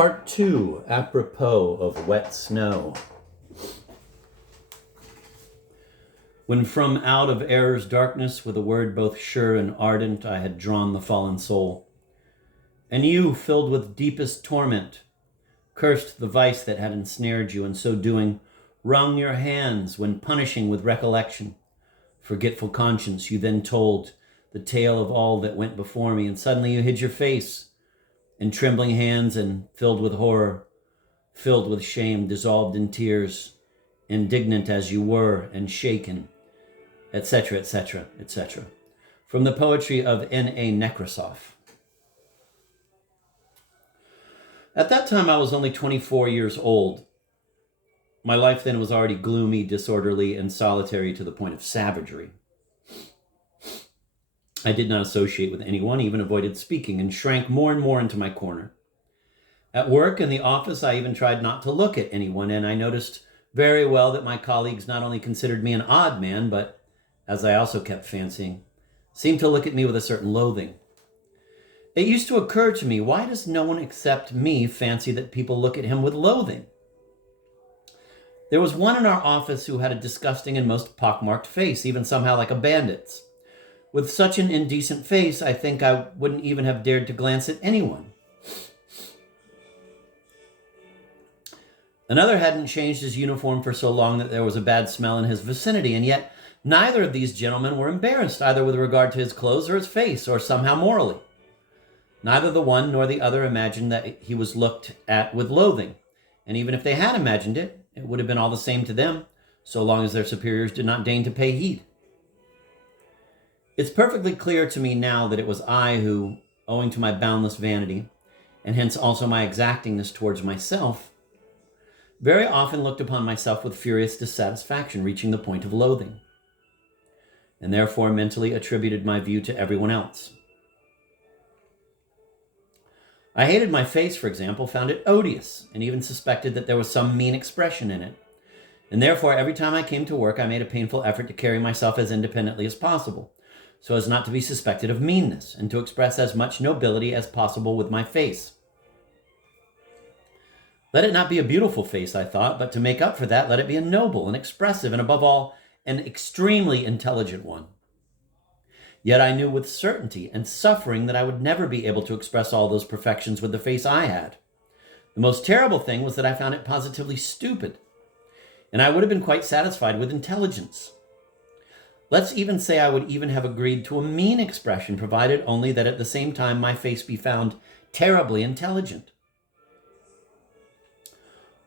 Part 2, apropos of wet snow. When from out of error's darkness, with a word both sure and ardent, I had drawn the fallen soul, and you, filled with deepest torment, cursed the vice that had ensnared you, and so doing, wrung your hands when punishing with recollection. Forgetful conscience, you then told the tale of all that went before me, and suddenly you hid your face in trembling hands, and filled with horror, filled with shame, dissolved in tears, indignant as you were, and shaken, etc., etc., etc. From the poetry of N.A. Nekrasov. At that time, I was only 24 years old. My life then was already gloomy, disorderly, and solitary to the point of savagery. I did not associate with anyone, even avoided speaking, and shrank more and more into my corner. At work, in the office, I even tried not to look at anyone, and I noticed very well that my colleagues not only considered me an odd man, but, as I also kept fancying, seemed to look at me with a certain loathing. It used to occur to me, why does no one except me fancy that people look at him with loathing? There was one in our office who had a disgusting and most pockmarked face, even somehow like a bandit's. With such an indecent face, I think I wouldn't even have dared to glance at anyone. Another hadn't changed his uniform for so long that there was a bad smell in his vicinity, and yet neither of these gentlemen were embarrassed, either with regard to his clothes or his face, or somehow morally. Neither the one nor the other imagined that he was looked at with loathing, and even if they had imagined it, it would have been all the same to them, so long as their superiors did not deign to pay heed. It's perfectly clear to me now that it was I who, owing to my boundless vanity, and hence also my exactingness towards myself, very often looked upon myself with furious dissatisfaction, reaching the point of loathing, and therefore mentally attributed my view to everyone else. I hated my face, for example, found it odious, and even suspected that there was some mean expression in it, and therefore every time I came to work I made a painful effort to carry myself as independently as possible, so as not to be suspected of meanness, and to express as much nobility as possible with my face. Let it not be a beautiful face, I thought, but to make up for that, let it be a noble and expressive, and above all, an extremely intelligent one. Yet I knew with certainty and suffering that I would never be able to express all those perfections with the face I had. The most terrible thing was that I found it positively stupid, and I would have been quite satisfied with intelligence. Let's even say I would even have agreed to a mean expression, provided only that at the same time my face be found terribly intelligent.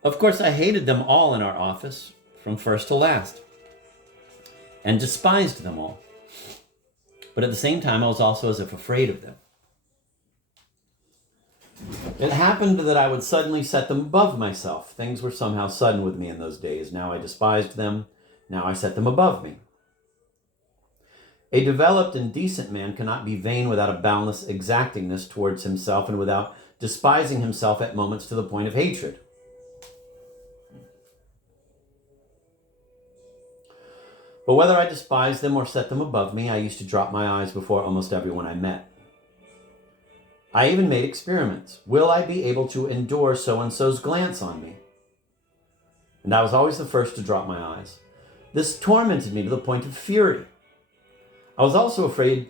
Of course, I hated them all in our office, from first to last, and despised them all. But at the same time, I was also as if afraid of them. It happened that I would suddenly set them above myself. Things were somehow sudden with me in those days. Now I despised them. Now I set them above me. A developed and decent man cannot be vain without a boundless exactingness towards himself and without despising himself at moments to the point of hatred. But whether I despised them or set them above me, I used to drop my eyes before almost everyone I met. I even made experiments. Will I be able to endure so-and-so's glance on me? And I was always the first to drop my eyes. This tormented me to the point of fury. I was also afraid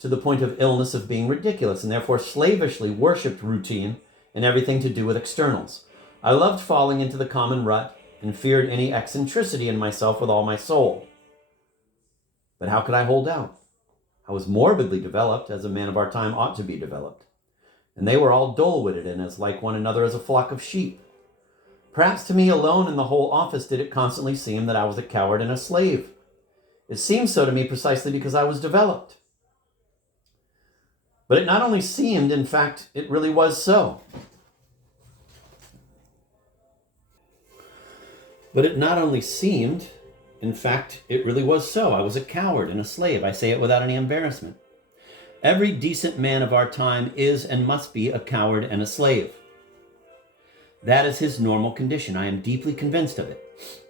to the point of illness of being ridiculous, and therefore slavishly worshipped routine and everything to do with externals. I loved falling into the common rut and feared any eccentricity in myself with all my soul. But how could I hold out? I was morbidly developed, as a man of our time ought to be developed. And they were all dull-witted and as like one another as a flock of sheep. Perhaps to me alone in the whole office did it constantly seem that I was a coward and a slave. It seemed so to me precisely because I was developed. But it not only seemed, in fact, it really was so. But it not only seemed, in fact, it really was so. I was a coward and a slave. I say it without any embarrassment. Every decent man of our time is and must be a coward and a slave. That is his normal condition. I am deeply convinced of it.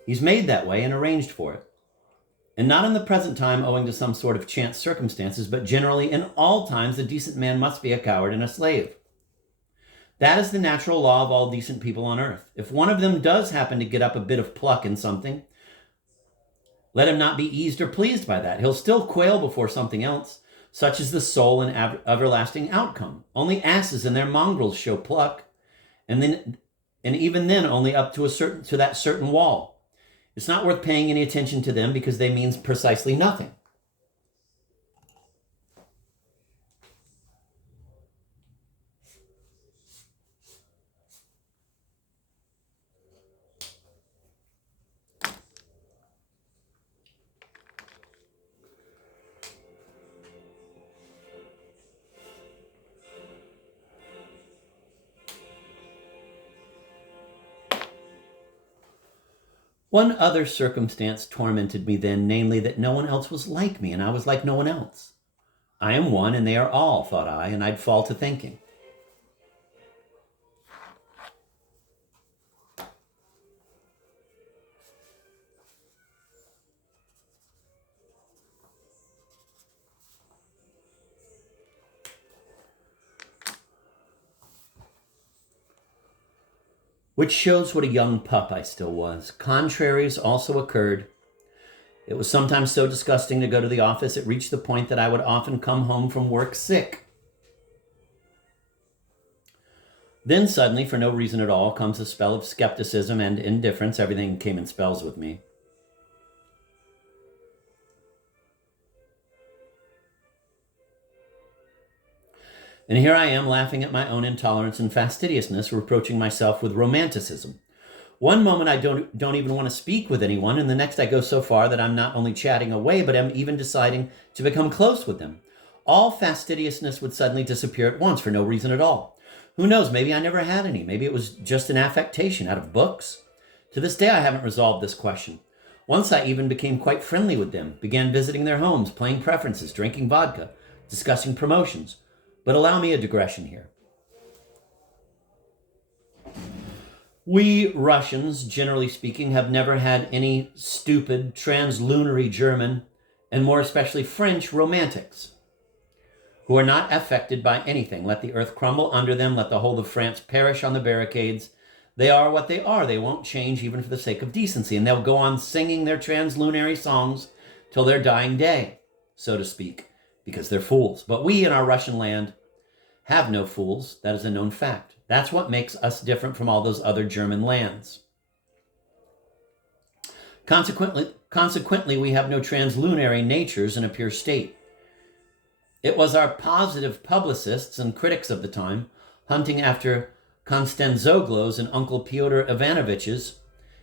He's made that way and arranged for it. And not in the present time owing to some sort of chance circumstances, but generally in all times a decent man must be a coward and a slave. That is the natural law of all decent people on earth. If one of them does happen to get up a bit of pluck in something, let him not be eased or pleased by that. He'll still quail before something else. Such is the sole and everlasting outcome. Only asses and their mongrels show pluck, and even then only up to that certain wall. It's not worth paying any attention to them because they mean precisely nothing. One other circumstance tormented me then, namely that no one else was like me, and I was like no one else. I am one, and they are all, thought I, and I'd fall to thinking. Which shows what a young pup I still was. Contraries also occurred. It was sometimes so disgusting to go to the office, it reached the point that I would often come home from work sick. Then suddenly, for no reason at all, comes a spell of skepticism and indifference. Everything came in spells with me. And here I am laughing at my own intolerance and fastidiousness, reproaching myself with romanticism. One moment I don't even want to speak with anyone, and the next I go so far that I'm not only chatting away, but I'm even deciding to become close with them. All fastidiousness would suddenly disappear at once for no reason at all. Who knows, maybe I never had any. Maybe it was just an affectation out of books. To this day I haven't resolved this question. Once I even became quite friendly with them, began visiting their homes, playing preferences, drinking vodka, discussing promotions. But allow me a digression here. We Russians, generally speaking, have never had any stupid, translunary German, and more especially French romantics, who are not affected by anything. Let the earth crumble under them, let the whole of France perish on the barricades. They are what they are. They won't change even for the sake of decency, and they'll go on singing their translunary songs till their dying day, so to speak, because they're fools. But we in our Russian land have no fools. That is a known fact. That's what makes us different from all those other German lands. Consequently, we have no translunary natures in a pure state. It was our positive publicists and critics of the time, hunting after Konstantzoglos and Uncle Pyotr Ivanoviches,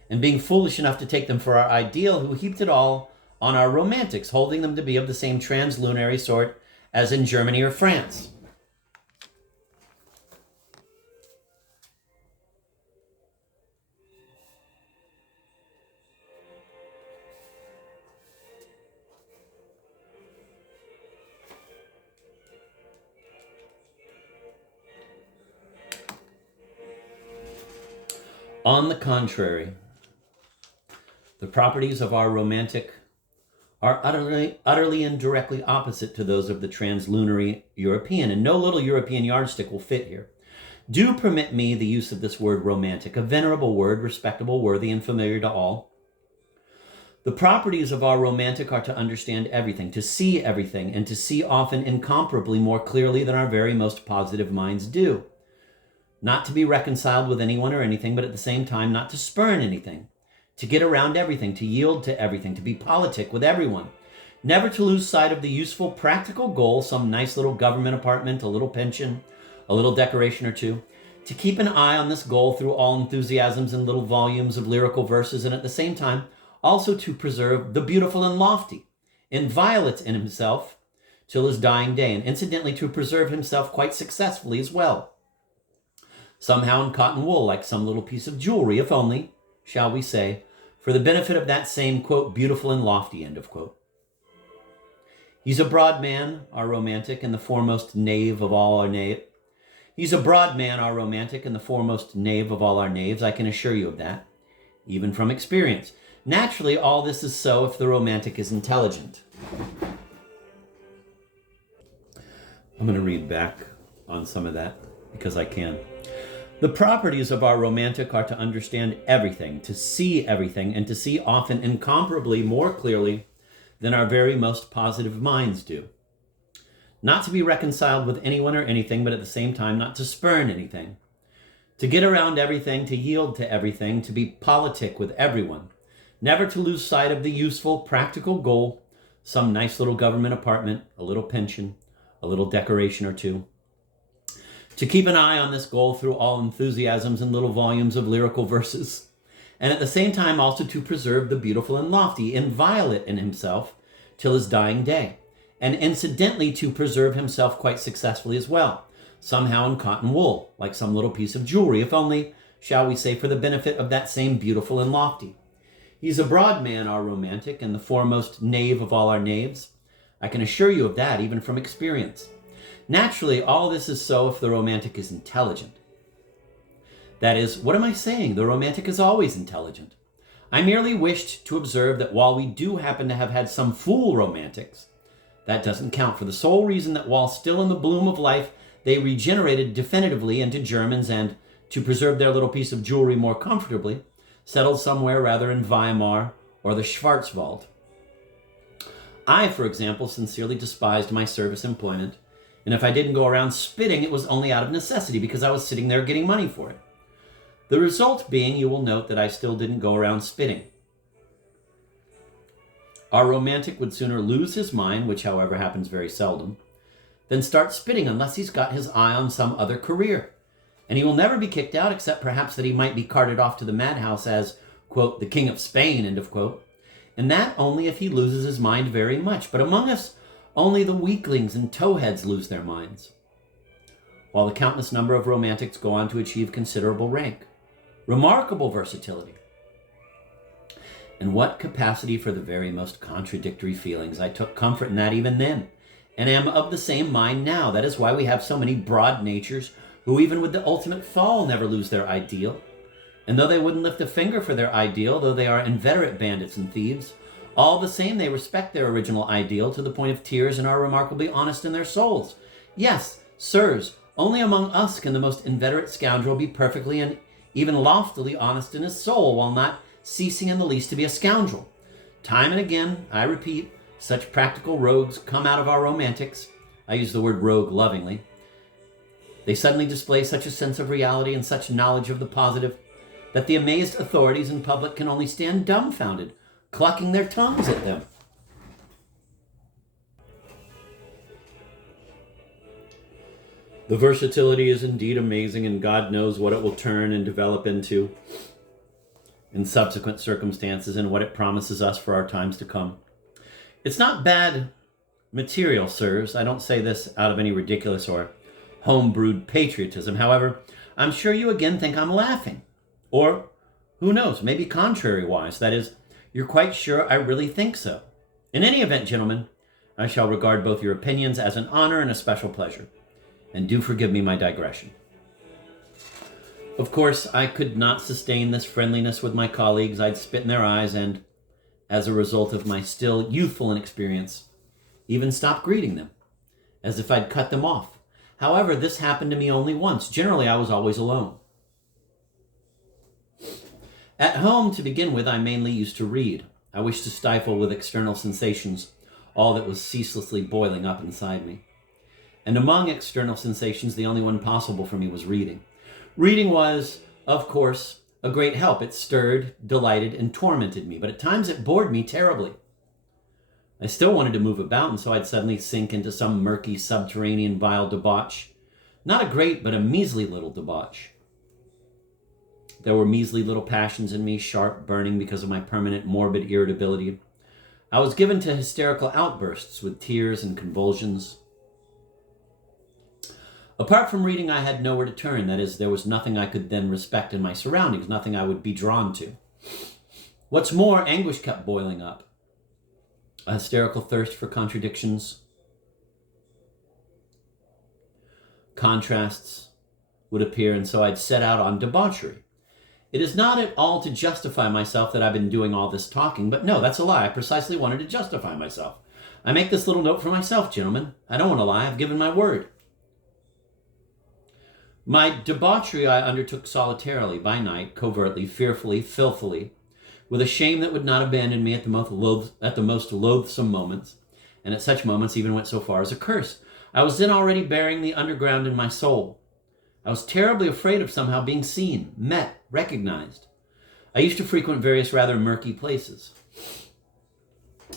and being foolish enough to take them for our ideal, who heaped it all on our romantics, holding them to be of the same translunary sort as in Germany or France. On the contrary, the properties of our romantic are utterly and directly opposite to those of the translunary European, and no little European yardstick will fit here. Do permit me the use of this word romantic, a venerable word, respectable, worthy, and familiar to all. The properties of our romantic are to understand everything, to see everything, and to see often incomparably more clearly than our very most positive minds do. Not to be reconciled with anyone or anything, but at the same time not to spurn anything, to get around everything, to yield to everything, to be politic with everyone, never to lose sight of the useful, practical goal, some nice little government apartment, a little pension, a little decoration or two, to keep an eye on this goal through all enthusiasms and little volumes of lyrical verses, and at the same time also to preserve the beautiful and lofty, inviolate in himself till his dying day, and incidentally to preserve himself quite successfully as well. Somehow in cotton wool, like some little piece of jewelry, if only, shall we say, for the benefit of that same, quote, beautiful and lofty, end of quote. He's a broad man, our romantic, and the foremost knave of all our knave. He's a broad man, our romantic, and the foremost knave of all our knaves, I can assure you of that, even from experience. Naturally, all this is so if the romantic is intelligent. I'm going to read back on some of that, because I can. The properties of our romantic are to understand everything, to see everything, and to see often incomparably more clearly than our very most positive minds do. Not to be reconciled with anyone or anything, but at the same time not to spurn anything. To get around everything, to yield to everything, to be politic with everyone. Never to lose sight of the useful, practical goal, some nice little government apartment, a little pension, a little decoration or two. To keep an eye on this goal through all enthusiasms and little volumes of lyrical verses, and at the same time also to preserve the beautiful and lofty, inviolate in himself till his dying day, and incidentally to preserve himself quite successfully as well, somehow in cotton wool, like some little piece of jewelry, if only, shall we say, for the benefit of that same beautiful and lofty. He's a broad man, our romantic, and the foremost knave of all our knaves. I can assure you of that, even from experience. Naturally, all this is so if the romantic is intelligent. That is, what am I saying? The romantic is always intelligent. I merely wished to observe that while we do happen to have had some fool romantics, that doesn't count for the sole reason that while still in the bloom of life, they regenerated definitively into Germans and, to preserve their little piece of jewelry more comfortably, settled somewhere rather in Weimar or the Schwarzwald. I, for example, sincerely despised my service employment, and if I didn't go around spitting, it was only out of necessity because I was sitting there getting money for it. The result being, you will note that I still didn't go around spitting. Our romantic would sooner lose his mind, which however happens very seldom, than start spitting unless he's got his eye on some other career. And he will never be kicked out except perhaps that he might be carted off to the madhouse as, quote, the King of Spain, end of quote. And that only if he loses his mind very much. But among us, only the weaklings and towheads lose their minds, while the countless number of romantics go on to achieve considerable rank. Remarkable versatility. And what capacity for the very most contradictory feelings. I took comfort in that even then, and am of the same mind now. That is why we have so many broad natures who even with the ultimate fall never lose their ideal. And though they wouldn't lift a finger for their ideal, though they are inveterate bandits and thieves, all the same they respect their original ideal to the point of tears and are remarkably honest in their souls. Yes, sirs, only among us can the most inveterate scoundrel be perfectly and even loftily honest in his soul, while not ceasing in the least to be a scoundrel. Time and again, I repeat, such practical rogues come out of our romantics. I use the word rogue lovingly. They suddenly display such a sense of reality and such knowledge of the positive that the amazed authorities in public can only stand dumbfounded, clucking their tongues at them. The versatility is indeed amazing, and God knows what it will turn and develop into in subsequent circumstances and what it promises us for our times to come. It's not bad material, sirs. I don't say this out of any ridiculous or home-brewed patriotism. However, I'm sure you again think I'm laughing. Or, who knows, maybe contrary-wise. That is, you're quite sure I really think so. In any event, gentlemen, I shall regard both your opinions as an honor and a special pleasure. And do forgive me my digression. Of course, I could not sustain this friendliness with my colleagues. I'd spit in their eyes and, as a result of my still youthful inexperience, even stop greeting them, as if I'd cut them off. However, this happened to me only once. Generally, I was always alone. At home, to begin with, I mainly used to read. I wished to stifle with external sensations all that was ceaselessly boiling up inside me. And among external sensations, the only one possible for me was reading. Reading was, of course, a great help. It stirred, delighted, and tormented me, but at times it bored me terribly. I still wanted to move about, and so I'd suddenly sink into some murky, subterranean, vile debauch. Not a great, but a measly little debauch. There were measly little passions in me, sharp, burning because of my permanent morbid irritability. I was given to hysterical outbursts with tears and convulsions. Apart from reading, I had nowhere to turn. That is, there was nothing I could then respect in my surroundings, nothing I would be drawn to. What's more, anguish kept boiling up. A hysterical thirst for contradictions. Contrasts would appear, and so I'd set out on debauchery. It is not at all to justify myself that I've been doing all this talking, but no, that's a lie. I precisely wanted to justify myself. I make this little note for myself, gentlemen. I don't want to lie. I've given my word. My debauchery I undertook solitarily, by night, covertly, fearfully, filthily, with a shame that would not abandon me at the most loathsome moments, and at such moments even went so far as a curse. I was then already bearing the underground in my soul. I was terribly afraid of somehow being seen, met, recognized. I used to frequent various rather murky places.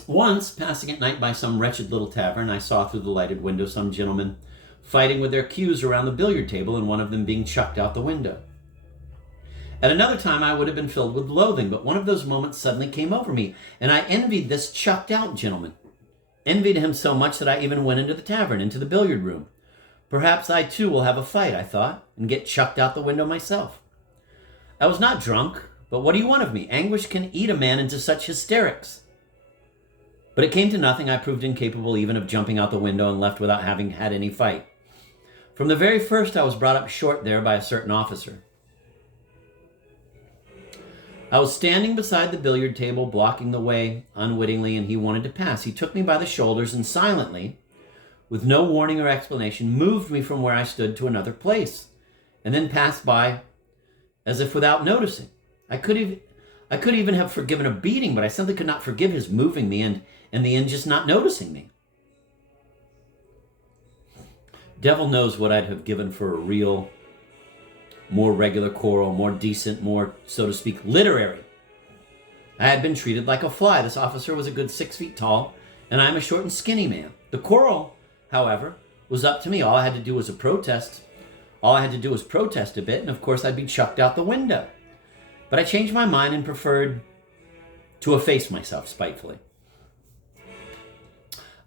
Once, passing at night by some wretched little tavern, I saw through the lighted window some gentlemen fighting with their cues around the billiard table, and one of them being chucked out the window. At another time, I would have been filled with loathing, but one of those moments suddenly came over me, and I envied this chucked out gentleman. Envied him so much that I even went into the tavern, into the billiard room. Perhaps I too will have a fight, I thought, and get chucked out the window myself. I was not drunk, but what do you want of me? Anguish can eat a man into such hysterics. But it came to nothing. I proved incapable even of jumping out the window and left without having had any fight. From the very first, I was brought up short there by a certain officer. I was standing beside the billiard table, blocking the way unwittingly, and he wanted to pass. He took me by the shoulders and silently, with no warning or explanation, moved me from where I stood to another place, and then passed by as if without noticing. I could even have forgiven a beating, but I simply could not forgive his moving me and in the end just not noticing me. Devil knows what I'd have given for a real, more regular quarrel, more decent, more, so to speak, literary. I had been treated like a fly. This officer was a good 6 feet tall, and I am a short and skinny man. The quarrel, however, was up to me. All I had to do was protest a bit, and of course I'd be chucked out the window. But I changed my mind and preferred to efface myself spitefully.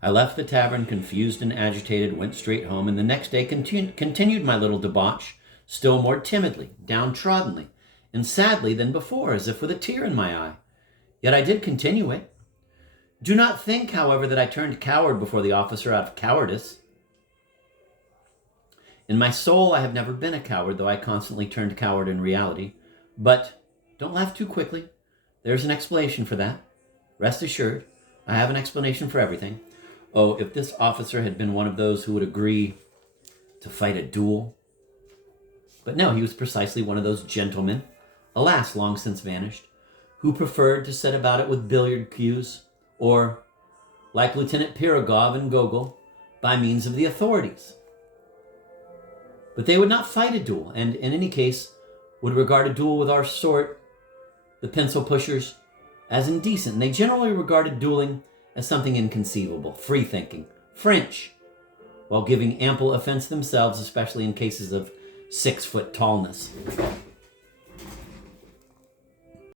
I left the tavern confused and agitated, went straight home, and the next day continued my little debauch, still more timidly, downtroddenly, and sadly than before, as if with a tear in my eye. Yet I did continue it. Do not think, however, that I turned coward before the officer out of cowardice. In my soul, I have never been a coward, though I constantly turned coward in reality. But don't laugh too quickly. There's an explanation for that. Rest assured, I have an explanation for everything. Oh, if this officer had been one of those who would agree to fight a duel. But no, he was precisely one of those gentlemen, alas, long since vanished, who preferred to set about it with billiard cues, or, like Lieutenant Pirogov and Gogol, by means of the authorities. But they would not fight a duel, and in any case would regard a duel with our sort, the pencil pushers, as indecent, and they generally regarded dueling as something inconceivable, free-thinking, French, while giving ample offense themselves, especially in cases of 6 foot tallness.